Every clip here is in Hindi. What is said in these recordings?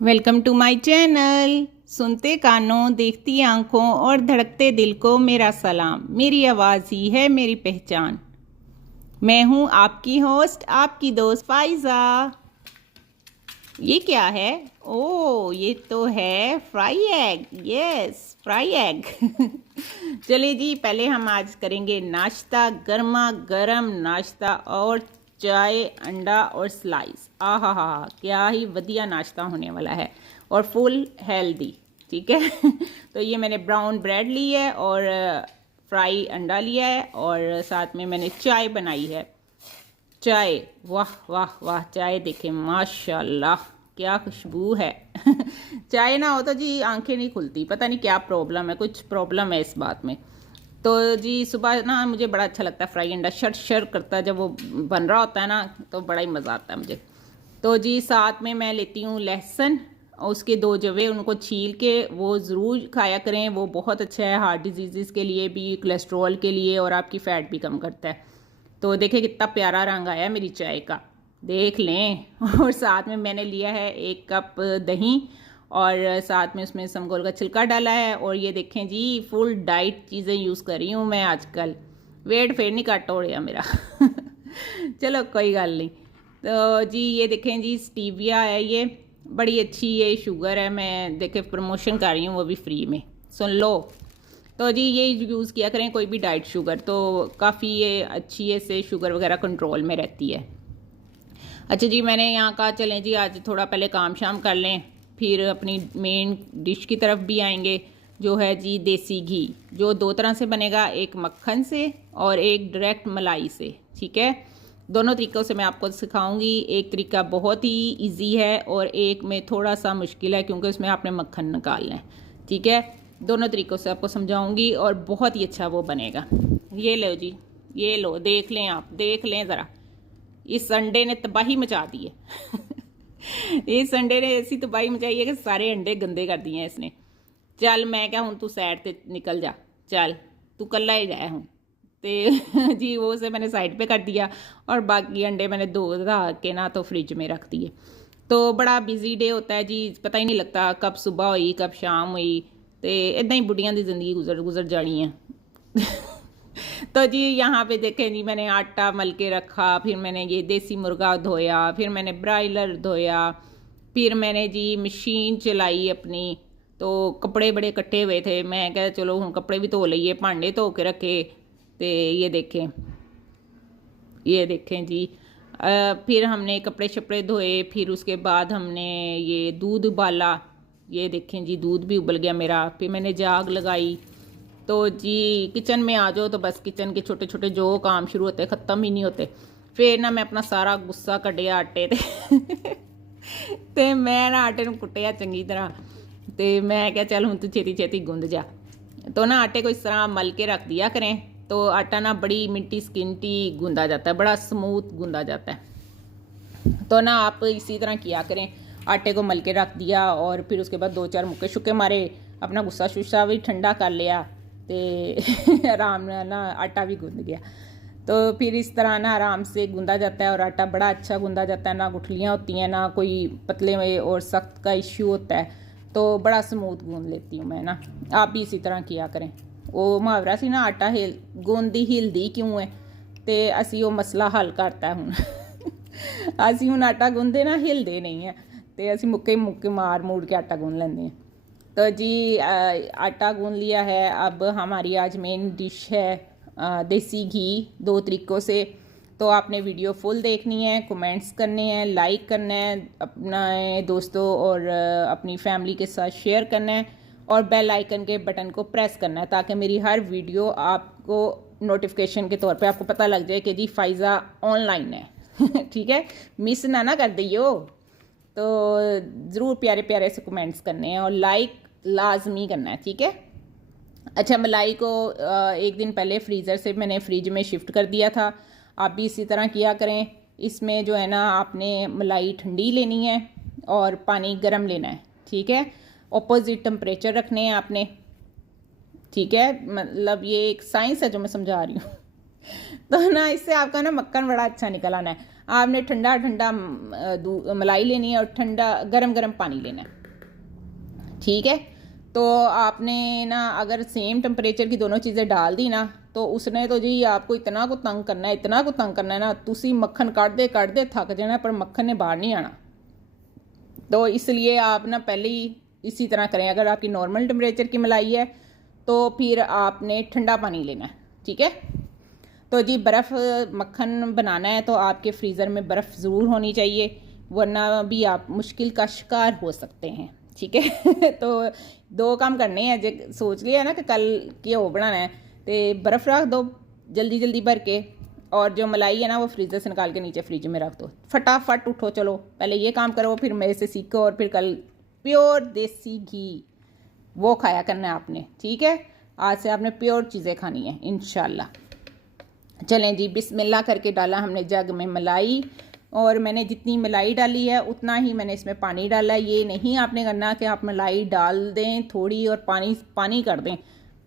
Welcome to my channel. सुनते कानों, देखती आंखों और धड़कते दिल को मेरा सलाम। मेरी आवाज़ ही है मेरी पहचान। मैं हूँ आपकी होस्ट, आपकी दोस्त फाइज़ा। ये क्या है? ओ, ये तो है fry egg. Yes, fry egg. चलिए जी, पहले हम आज करेंगे नाश्ता, गर्मा गर्म नाश्ता और चाय, अंडा और स्लाइस। आहा हा, क्या ही वधिया नाश्ता होने वाला है और फुल हेल्दी। ठीक है। तो ये मैंने ब्राउन ब्रेड ली है और फ्राई अंडा लिया है और साथ में मैंने चाय बनाई है। चाय, वाह वाह वाह, चाय देखें, माशाल्लाह क्या खुशबू है। चाय ना हो तो जी आंखें नहीं खुलती, पता नहीं क्या प्रॉब्लम है, कुछ प्रॉब्लम है इस बात में। तो जी सुबह ना मुझे बड़ा अच्छा लगता है फ्राई अंडा, शर शर करता है जब वो बन रहा होता है ना, तो बड़ा ही मज़ा आता है मुझे। तो जी साथ में मैं लेती हूँ लहसुन और उसके 2 जवे, उनको छील के वो ज़रूर खाया करें। वो बहुत अच्छा है हार्ट डिजीज़ के लिए भी, कोलेस्ट्रॉल के लिए, और आपकी फ़ैट भी कम करता है। तो देखिए कितना प्यारा रंग आया मेरी चाय का, देख लें। और साथ में मैंने लिया है 1 कप दही और साथ में उसमें समगोल का छिलका डाला है। और ये देखें जी, फुल डाइट चीज़ें यूज़ कर रही हूँ मैं आजकल। वेट फिर नहीं कट हो रहा मेरा। चलो कोई गल नहीं। तो जी ये देखें जी, स्टीविया है, ये बड़ी अच्छी ये शुगर है। मैं देखे प्रमोशन कर रही हूँ वो भी फ्री में, सुन लो। तो जी ये यूज़ किया करें कोई भी डाइट शुगर, तो काफ़ी ये अच्छी है, से शुगर वगैरह कंट्रोल में रहती है। अच्छा जी, मैंने यहाँ कहा चलें जी आज थोड़ा पहले काम शाम कर लें, फिर अपनी मेन डिश की तरफ भी आएंगे, जो है जी देसी घी, जो 2 तरह से बनेगा, एक मक्खन से और एक डायरेक्ट मलाई से। ठीक है, दोनों तरीक़ों से मैं आपको सिखाऊंगी। एक तरीका बहुत ही इजी है और एक में थोड़ा सा मुश्किल है, क्योंकि उसमें आपने मक्खन निकालना है। ठीक है, दोनों तरीक़ों से आपको समझाऊंगी और बहुत ही अच्छा वो बनेगा। ये लो जी, ये लो, देख लें, आप देख लें ज़रा। इस अंडे ने तबाही मचा दी है। इस अंडे ने ऐसी तबाही मचाई है कि सारे अंडे गंदे कर दिए हैं इसने। चल मैं क्या, हूँ तू साइड ते निकल जा, चल तू कल्ला ही जाए हूँ। तो जी वो से मैंने साइड पे कर दिया और बाकी अंडे मैंने धो धा के ना तो फ्रिज में रख दिए। तो बड़ा बिजी डे होता है जी, पता ही नहीं लगता कब सुबह हुई कब शाम हुई। तो इदा ही बुढ़िया की जिंदगी गुजर गुजर जानी है। तो जी यहाँ पे देखें जी, मैंने आटा मल के रखा, फिर मैंने ये देसी मुर्गा धोया, फिर मैंने ब्रायलर धोया, फिर मैंने जी मशीन चलाई अपनी। तो कपड़े बड़े कट्टे हुए थे, मैं कहा चलो हूँ कपड़े भी धो लीए, भांडे धो के रखे। तो ये देखें, ये देखें जी, फिर हमने कपड़े शपड़े धोए, फिर उसके बाद हमने ये दूध उबाला। ये देखें जी, दूध भी उबल गया मेरा। फिर मैंने जाग लगाई। तो जी किचन में आ जाओ तो बस किचन के छोटे छोटे जो काम शुरू होते ख़त्म ही नहीं होते। फिर ना मैं अपना सारा गुस्सा कढ़िया आटे ते। ते मैं ना आटे कुटिया चंगी तरह। तो मैं क्या, चल हूँ तू छेती छेती गुंद जा। तो ना आटे को इस तरह मल के रख दिया करें, तो आटा ना बड़ी मिंटी स्किंटी गूंदा जाता है, बड़ा स्मूथ गूंदा जाता है। तो ना आप इसी तरह किया करें, आटे को मल के रख दिया और फिर उसके बाद 2-4 मुक्के शुक्के मारे, अपना गुस्सा शुस्सा भी ठंडा कर लिया, तो आराम ना आटा भी गूंद गया। तो फिर इस तरह ना आराम से गूंदा जाता है और आटा बड़ा अच्छा गूंदा जाता है, ना गुठलियाँ होती हैं, ना कोई पतले में और सख्त का इश्यू होता है। तो बड़ा स्मूथ गूंद लेती हूँ मैं ना, आप भी इसी तरह किया करें। वो मुहावरा सी ना, आटा हिल गूंदी हिलदी क्यों है, तो असी वो मसला हल करता हूँ। असी हूँ आटा गूंदे ना हिलते नहीं है, तो असी मुक्के मुक्के मार मूड़ के आटा गूंद लेंगे हैं। तो जी आटा गूंद लिया है। अब हमारी आज मेन डिश है देसी घी, 2 तरीक़ों से। तो आपने वीडियो फुल देखनी है, कमेंट्स करने हैं, लाइक करना है, अपने दोस्तों और अपनी फैमिली के साथ शेयर करना है और बेल आइकन के बटन को प्रेस करना है, ताकि मेरी हर वीडियो आपको नोटिफिकेशन के तौर पे आपको पता लग जाए कि जी फाइज़ा ऑनलाइन है। ठीक है, मिस ना कर दियो। तो ज़रूर प्यारे प्यारे से कमेंट्स करने हैं और लाइक लाजमी करना है। ठीक है। अच्छा, मलाई को 1 दिन पहले फ्रीज़र से मैंने फ्रिज में शिफ्ट कर दिया था। आप भी इसी तरह किया करें। इसमें जो है ना, आपने मलाई ठंडी लेनी है और पानी गर्म लेना है। ठीक है, ऑपोजिट टेम्परेचर रखने हैं आपने। ठीक है, मतलब ये एक साइंस है जो मैं समझा रही हूँ। तो ना इससे आपका ना मक्खन बड़ा अच्छा निकल आना है। आपने ठंडा ठंडा मलाई लेनी है और ठंडा गरम गरम पानी लेना है, ठीक है। तो आपने ना अगर सेम टेम्परेचर की दोनों चीज़ें डाल दी ना तो उसने तो जी आपको इतना को तंग करना है, इतना को तंग करना है ना, तुसी मक्खन काट दे थक जाना, पर मक्खन ने बाहर नहीं आना। तो इसलिए आप ना पहले ही इसी तरह करें। अगर आपकी नॉर्मल टेम्परेचर की मलाई है तो फिर आपने ठंडा पानी लेना है, ठीक है। तो जी बर्फ़ मक्खन बनाना है तो आपके फ्रीज़र में बर्फ़ ज़रूर होनी चाहिए, वरना भी आप मुश्किल का शिकार हो सकते हैं, ठीक है। तो दो काम करने हैं, जे सोच लिया ना कि कल घ्यो बनाना है तो बर्फ़ रख दो जल्दी जल्दी भर के, और जो मलाई है ना वो फ्रीज़र से निकाल के नीचे फ्रिज में रख दो। फटाफट उठो, चलो पहले ये काम करो, फिर मेरे से सीखो, और फिर कल प्योर देसी घी वो खाया करना है आपने, ठीक है। आज से आपने प्योर चीज़ें खानी है इंशाल्लाह। चलें जी, बिस्मिल्लाह करके डाला हमने जग में मलाई, और मैंने जितनी मलाई डाली है उतना ही मैंने इसमें पानी डाला है। ये नहीं आपने करना कि आप मलाई डाल दें थोड़ी और पानी पानी कर दें,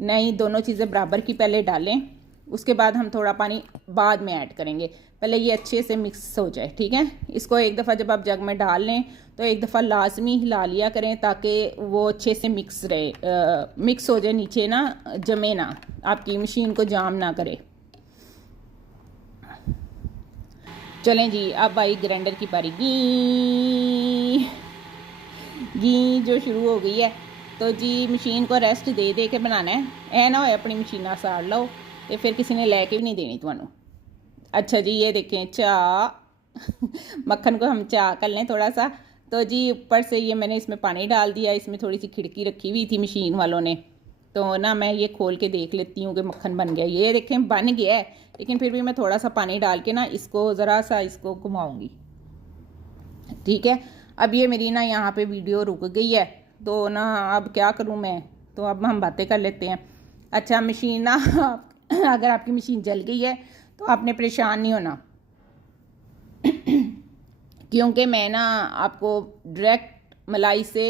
नहीं, दोनों चीज़ें बराबर की पहले डालें, उसके बाद हम थोड़ा पानी बाद में ऐड करेंगे। पहले ये अच्छे से मिक्स हो जाए, ठीक है। इसको एक दफ़ा जब आप जग में डाल लें तो एक दफ़ा लाजमी हिला लिया करें ताकि वो अच्छे से मिक्स रहे, मिक्स हो जाए, नीचे ना जमे ना, आपकी मशीन को जाम ना करे। चलें जी, अब आई ग्राइंडर की बारी, घी जो शुरू हो गई है। तो जी मशीन को रेस्ट दे दे के बनाना है, ऐ ना हो अपनी मशीना साड़ लो तो फिर किसी ने लैके भी नहीं देनी थानू। अच्छा जी, ये देखें चाह मक्खन को हम चाह कर लें थोड़ा सा। तो जी ऊपर से ये मैंने इसमें पानी डाल दिया, इसमें थोड़ी सी खिड़की रखी हुई थी मशीन वालों ने, तो ना मैं ये खोल के देख लेती हूँ कि मक्खन बन गया। ये देखें बन गया है, लेकिन फिर भी मैं थोड़ा सा पानी डाल के ना इसको ज़रा सा इसको घुमाऊँगी, ठीक है। अब ये मेरी ना यहाँ पे वीडियो रुक गई है, तो ना अब क्या करूँ मैं, तो अब हम बातें कर लेते हैं। अच्छा, मशीन ना अगर आपकी मशीन जल गई है तो आपने परेशान नहीं होना, क्योंकि मैं ना आपको डायरेक्ट मलाई से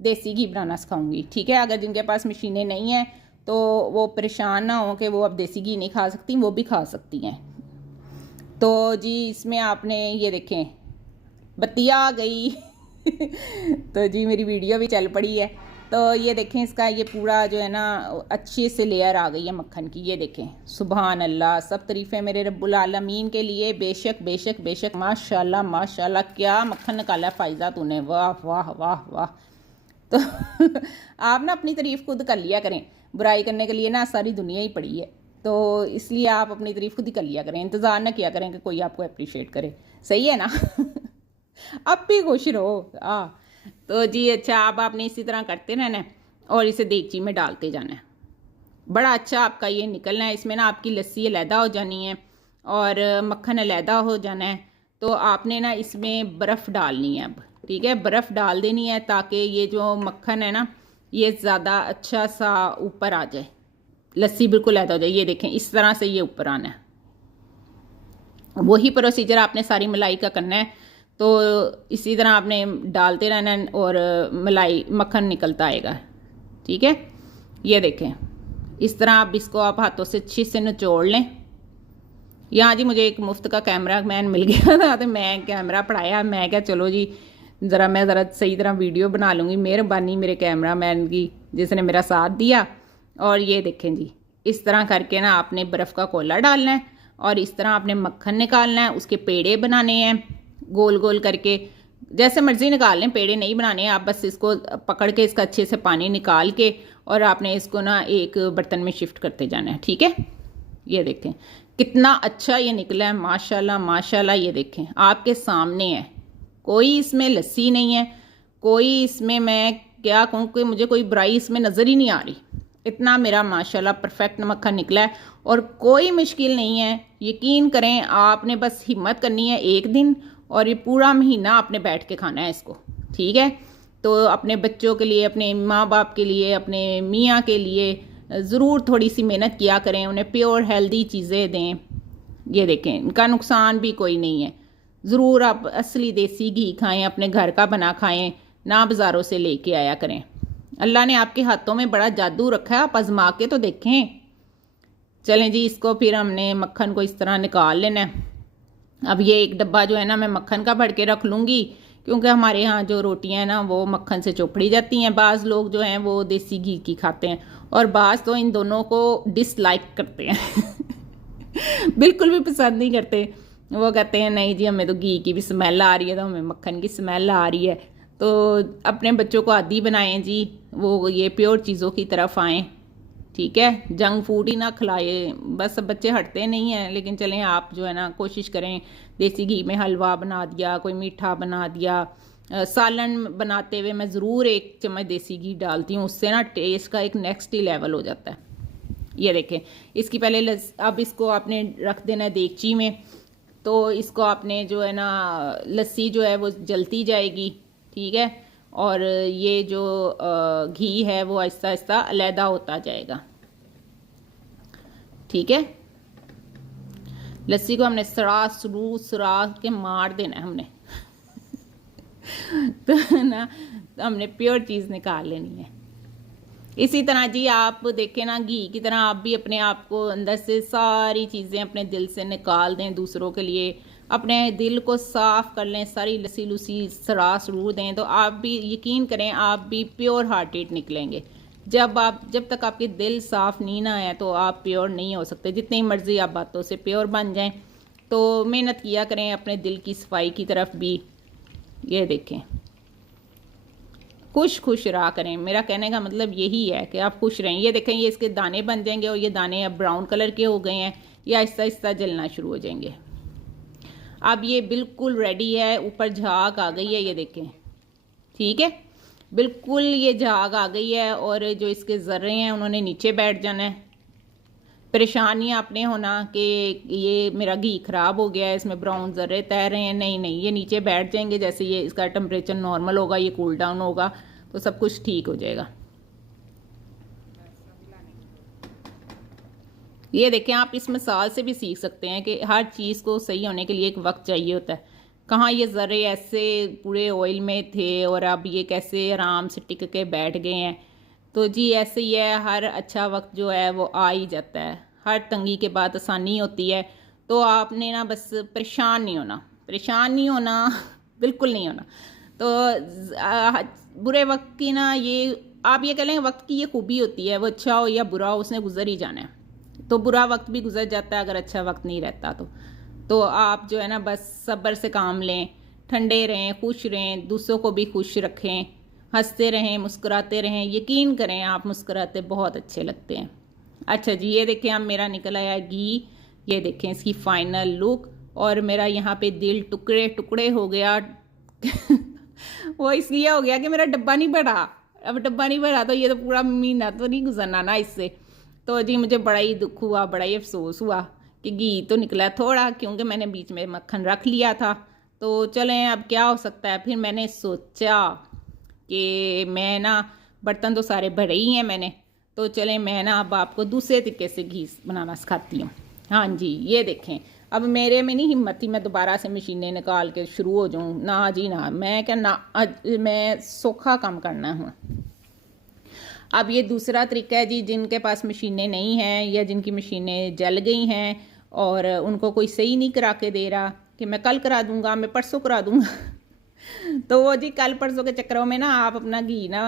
देसी घी बनाना सिखाऊंगी, ठीक है। अगर जिनके पास मशीनें नहीं हैं तो वो परेशान ना हो कि वो अब देसी घी नहीं खा सकती, वो भी खा सकती हैं। तो जी इसमें आपने ये देखें बत्तियाँ आ गई तो जी मेरी वीडियो भी चल पड़ी है। तो ये देखें इसका ये पूरा जो है ना अच्छे से लेयर आ गई है मक्खन की, ये देखें। सुभान अल्लाह, सब तारीफ़ें मेरे रब्बुल आलमीन के लिए, बेशक बेशक बेशक, माशाल्लाह माशाल्लाह, क्या मक्खन निकाला फ़ायज़ा तूने, वाह वाह वाह वाह। तो आप ना अपनी तारीफ़ खुद कर लिया करें, बुराई करने के लिए ना सारी दुनिया ही पड़ी है, तो इसलिए आप अपनी तारीफ़ खुद ही कर लिया करें, इंतज़ार ना किया करें कि कोई आपको अप्रिशिएट करे, सही है ना। अब भी खुश रहो। तो जी अच्छा, अब आपने इसी तरह करते रहना है और इसे देगची में डालते जाना है। बड़ा अच्छा आपका ये निकलना है, इसमें ना आपकी लस्सी अलहदा हो जानी है और मक्खन अलहदा हो जाना है। तो आपने ना इसमें बर्फ़ डालनी है अब, ठीक है, बर्फ़ डाल देनी है ताकि ये जो मक्खन है ना ये ज़्यादा अच्छा सा ऊपर आ जाए, लस्सी बिल्कुल अलहदा हो जाए। ये देखें इस तरह से ये ऊपर आना है। वही प्रोसीजर आपने सारी मलाई का करना है। तो इसी तरह आपने डालते रहना है और मलाई मक्खन निकलता आएगा, ठीक है। ये देखें इस तरह आप इसको आप हाथों से अच्छे से निचोड़ लें। यहाँ जी मुझे एक मुफ्त का कैमरा मैन मिल गया था तो मैं कैमरा पढ़ाया, मैं क्या चलो जी मैं ज़रा सही तरह वीडियो बना लूँगी। मेहरबानी मेरे कैमरा मैन की जिसने मेरा साथ दिया। और ये देखें जी इस तरह करके ना आपने बर्फ़ का कोला डालना है और इस तरह आपने मक्खन निकालना है, उसके पेड़े बनाने हैं गोल गोल करके, जैसे मर्ज़ी निकाल लें, पेड़े नहीं बनाने हैं आप, बस इसको पकड़ के इसका अच्छे से पानी निकाल के और आपने इसको ना एक बर्तन में शिफ्ट करते जाना है, ठीक है। ये देखें कितना अच्छा ये निकला है, माशाल्लाह माशाल्लाह। ये देखें आपके सामने है, कोई इसमें लस्सी नहीं है, कोई इसमें मैं क्या कहूँ कि मुझे कोई बुराई इसमें नज़र ही नहीं आ रही। इतना मेरा माशाल्लाह परफेक्ट मक्खन निकला है और कोई मुश्किल नहीं है, यकीन करें। आपने बस हिम्मत करनी है एक दिन और ये पूरा महीना आपने बैठ के खाना है इसको, ठीक है। तो अपने बच्चों के लिए, अपने माँ बाप के लिए, अपने मियाँ के लिए ज़रूर थोड़ी सी मेहनत किया करें, उन्हें प्योर हेल्दी चीज़ें दें। ये देखें इनका नुकसान भी कोई नहीं है। ज़रूर आप असली देसी घी खाएं, अपने घर का बना खाएं, ना बाज़ारों से लेके आया करें। अल्लाह ने आपके हाथों में बड़ा जादू रखा है, आप आजमा के तो देखें। चलें जी इसको फिर हमने मक्खन को इस तरह निकाल लेना है अब ये एक डब्बा जो है ना मैं मक्खन का भर के रख लूँगी, क्योंकि हमारे यहाँ जो रोटियाँ हैं ना वो मक्खन से चोपड़ी जाती हैं। बाज़ लोग जो हैं वो देसी घी की खाते हैं और बाज़ तो इन दोनों को डिसलाइक करते हैं बिल्कुल भी पसंद नहीं करते। वो कहते हैं नहीं जी, हमें तो घी की भी स्मेल आ रही है, तो हमें मक्खन की स्मेल आ रही है। तो अपने बच्चों को आदी बनाएं जी, वो ये प्योर चीज़ों की तरफ आएँ, ठीक है। जंक फूड ही ना खिलाए, बस सब बच्चे हटते नहीं हैं। लेकिन चलें आप जो है ना कोशिश करें, देसी घी में हलवा बना दिया, कोई मीठा बना दिया, सालन बनाते हुए मैं ज़रूर 1 चम्मच देसी घी डालती हूँ, उससे ना टेस्ट का एक नेक्स्ट ही लेवल हो जाता है। ये देखें, इसकी पहले अब इसको आपने रख देना है देगची में, तो इसको आपने जो है ना लस्सी जो है वो जलती जाएगी, ठीक है। और ये जो घी है वो आहिस्ता आहिस्ता अलहदा होता जाएगा, ठीक है। लस्सी को हमने सरा के मार देना है हमने तो ना तो हमने प्योर चीज़ निकाल लेनी है। इसी तरह जी आप देखें ना, घी की तरह आप भी अपने आप को अंदर से सारी चीज़ें अपने दिल से निकाल दें दूसरों के लिए, अपने दिल को साफ कर लें, सारी लसी लुसी सरा सरूर दें, तो आप भी यकीन करें आप भी प्योर हार्टेड निकलेंगे। जब तक आपके दिल साफ नहीं ना है तो आप प्योर नहीं हो सकते, जितनी मर्जी आप बातों से प्योर बन जाएं। तो मेहनत किया करें अपने दिल की सफाई की तरफ भी। ये देखें, खुश रहा करें, मेरा कहने का मतलब यही है कि आप खुश रहें। ये देखें, ये इसके दाने बन जाएंगे और ये दाने अब ब्राउन कलर के हो गए हैं, ये आहिस्ता आहिस्ता जलना शुरू हो जाएंगे। अब ये बिल्कुल रेडी है, ऊपर झाग आ गई है, ये देखें, ठीक है, बिल्कुल ये झाग आ गई है। और जो इसके ज़र्रे हैं उन्होंने नीचे बैठ जाना है। परेशान नहीं आपने होना कि ये मेरा घी ख़राब हो गया है, इसमें ब्राउन ज़र्रे तैर रहे हैं, नहीं नहीं, ये नीचे बैठ जाएंगे। जैसे ये इसका टेम्परेचर नॉर्मल होगा, ये कूल डाउन होगा तो सब कुछ ठीक हो जाएगा। ये देखें, आप इस मिसाल से भी सीख सकते हैं कि हर चीज़ को सही होने के लिए एक वक्त चाहिए होता है। कहाँ ये ज़र्रे ऐसे पूरे ऑयल में थे और अब ये कैसे आराम से टिक के बैठ गए हैं। तो जी ऐसे ही है, हर अच्छा वक्त जो है वो आ ही जाता है, हर तंगी के बाद आसानी होती है। तो आपने ना बस परेशान नहीं होना बिल्कुल नहीं होना। तो बुरे वक्त की ना, ये आप ये कह लें वक्त की ये खूबी होती है, वो अच्छा हो या बुरा हो उसने गुजर ही जाना है। तो बुरा वक्त भी गुजर जाता है अगर अच्छा वक्त नहीं रहता तो आप जो है ना बस सब्र से काम लें, ठंडे रहें, खुश रहें, दूसरों को भी खुश रखें, हंसते रहें, मुस्कुराते रहें। यकीन करें आप मुस्कुराते बहुत अच्छे लगते हैं। अच्छा जी, ये देखें अब मेरा निकल आया घी, ये देखें इसकी फाइनल लुक। और मेरा यहाँ पे दिल टुकड़े टुकड़े हो गया वो इसलिए हो गया कि मेरा डब्बा नहीं भरा। अब डब्बा नहीं भरा तो ये तो पूरा महीना तो नहीं गुजरना ना इससे। तो जी मुझे बड़ा ही दुख हुआ, बड़ा ही अफसोस हुआ कि घी तो निकला थोड़ा, क्योंकि मैंने बीच में मक्खन रख लिया था। तो चलें अब क्या हो सकता है। फिर मैंने सोचा कि मैं ना, बर्तन तो सारे भरे ही हैं मैंने, तो चलें मैं ना अब आपको दूसरे तरीके से घी बनाना सिखाती हूँ। हाँ जी, ये देखें, अब मेरे में नहीं हिम्मत थी मैं दोबारा से मशीनें निकाल के शुरू हो जाऊँ, ना जी ना, मैं क्या ना, मैं सौखा काम करना हूँ। अब ये दूसरा तरीका है जी, जिनके पास मशीनें नहीं हैं या जिनकी मशीनें जल गई हैं और उनको कोई सही नहीं करा के दे रहा कि मैं कल करा दूंगा, मैं परसों करा दूंगा तो वो जी कल परसों के चक्करों में ना आप अपना घी ना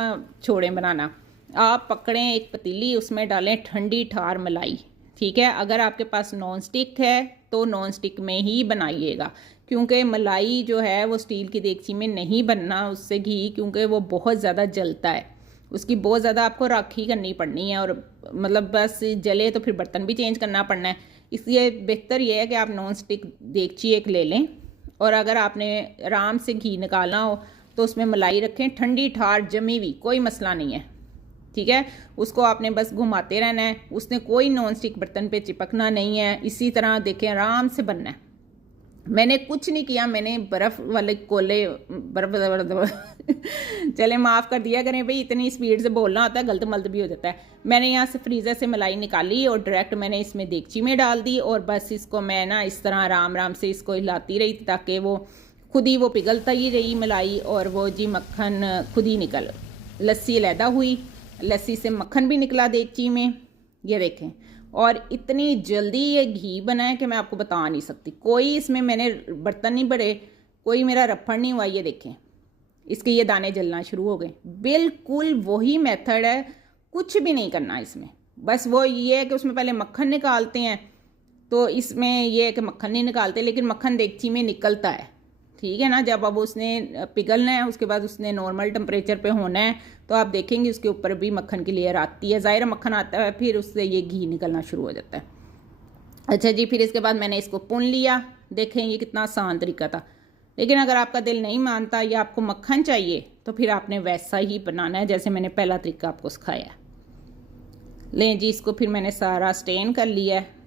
छोड़ें बनाना। आप पकड़ें एक पतीली, उसमें डालें ठंडी ठार मलाई, ठीक है। अगर आपके पास नॉन स्टिक है तो नॉन स्टिक में ही बनाइएगा, क्योंकि मलाई जो है वो स्टील की देगची में नहीं बनना उससे घी, क्योंकि वो बहुत ज़्यादा जलता है, उसकी बहुत ज़्यादा आपको राखी करनी पड़नी है। और मतलब बस जले तो फिर बर्तन भी चेंज करना पड़ना है। इसलिए बेहतर ये है कि आप नॉन स्टिक देगची एक ले लें, और अगर आपने आराम से घी निकालना हो तो उसमें मलाई रखें, ठंडी ठार जमी हुई, कोई मसला नहीं है, ठीक है। उसको आपने बस घुमाते रहना है, उसने कोई नॉन स्टिक बर्तन पे चिपकना नहीं है। इसी तरह देखें आराम से बनना है। मैंने कुछ नहीं किया, मैंने बर्फ़ वाले कोले चले माफ़ कर दिया करें भाई, इतनी स्पीड से बोलना होता है, गलत मलत भी हो जाता है। मैंने यहाँ से फ्रीज़र से मलाई निकाली और डायरेक्ट मैंने इसमें देगची में डाल दी, और बस इसको मैं ना इस तरह आराम आराम से इसको हिलाती रही ताकि वो खुद ही वो पिघलता ही रही मलाई, और वो जी मक्खन खुद ही निकल, लस्सी अलहदा हुई, लस्सी से मक्खन भी निकला देगची में, ये देखें। और इतनी जल्दी ये घी बना है कि मैं आपको बता नहीं सकती। कोई इसमें मैंने बर्तन नहीं भरे, कोई मेरा रफड़ नहीं हुआ। ये देखें, इसके ये दाने जलना शुरू हो गए। बिल्कुल वही मेथड है, कुछ भी नहीं करना इसमें। बस वो ये है कि उसमें पहले मक्खन निकालते हैं, तो इसमें ये है कि मक्खन नहीं निकालते, लेकिन मक्खन देगची में निकलता है, ठीक है ना। जब अब उसने पिघलना है, उसके बाद उसने नॉर्मल टेम्परेचर पे होना है, तो आप देखेंगे उसके ऊपर भी मक्खन की लेयर आती है। ज़ाहिर मक्खन आता है, फिर उससे ये घी निकलना शुरू हो जाता है। अच्छा जी, फिर इसके बाद मैंने इसको पुन लिया। देखें ये कितना आसान तरीका था। लेकिन अगर आपका दिल नहीं मानता या आपको मक्खन चाहिए तो फिर आपने वैसा ही बनाना है जैसे मैंने पहला तरीका आपको सिखाया। लें जी, इसको फिर मैंने सारा स्टेन कर लिया है।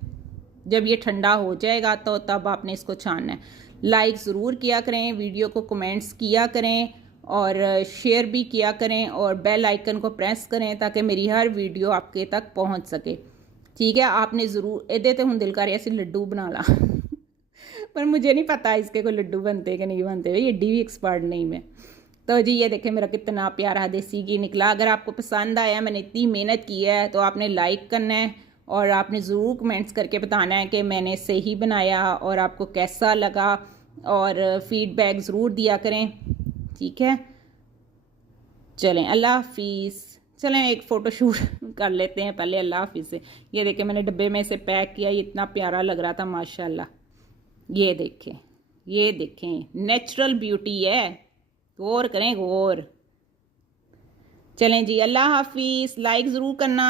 जब ये ठंडा हो जाएगा तो तब आपने इसको छानना है। लाइक ज़रूर किया करें, वीडियो को कमेंट्स किया करें और शेयर भी किया करें और बेल आइकन को प्रेस करें ताकि मेरी हर वीडियो आपके तक पहुंच सके, ठीक है। आपने ज़रूर एदे तो हूँ दिल कर ऐसे लड्डू बना ला पर मुझे नहीं पता इसके कोई लड्डू बनते कि नहीं बनते, ये एडी भी एक्सपर्ट नहीं मैं। तो जी ये देखें मेरा कितना प्यारा देसी घी निकला। अगर आपको पसंद आया, मैंने इतनी मेहनत की है, तो आपने लाइक करना है और आपने ज़रूर कमेंट्स करके बताना है कि मैंने सही बनाया और आपको कैसा लगा, और फीडबैक ज़रूर दिया करें, ठीक है। चलें, अल्लाह हाफिज़। चलें एक फ़ोटो शूट कर लेते हैं पहले, अल्लाह हाफिज़ से। ये देखें मैंने डब्बे में से पैक किया, ये इतना प्यारा लग रहा था माशाल्लाह। ये देखें, ये देखें, नेचुरल ब्यूटी है, गौर करें गौर। चलें जी, अल्लाह हाफिज़। लाइक ज़रूर करना।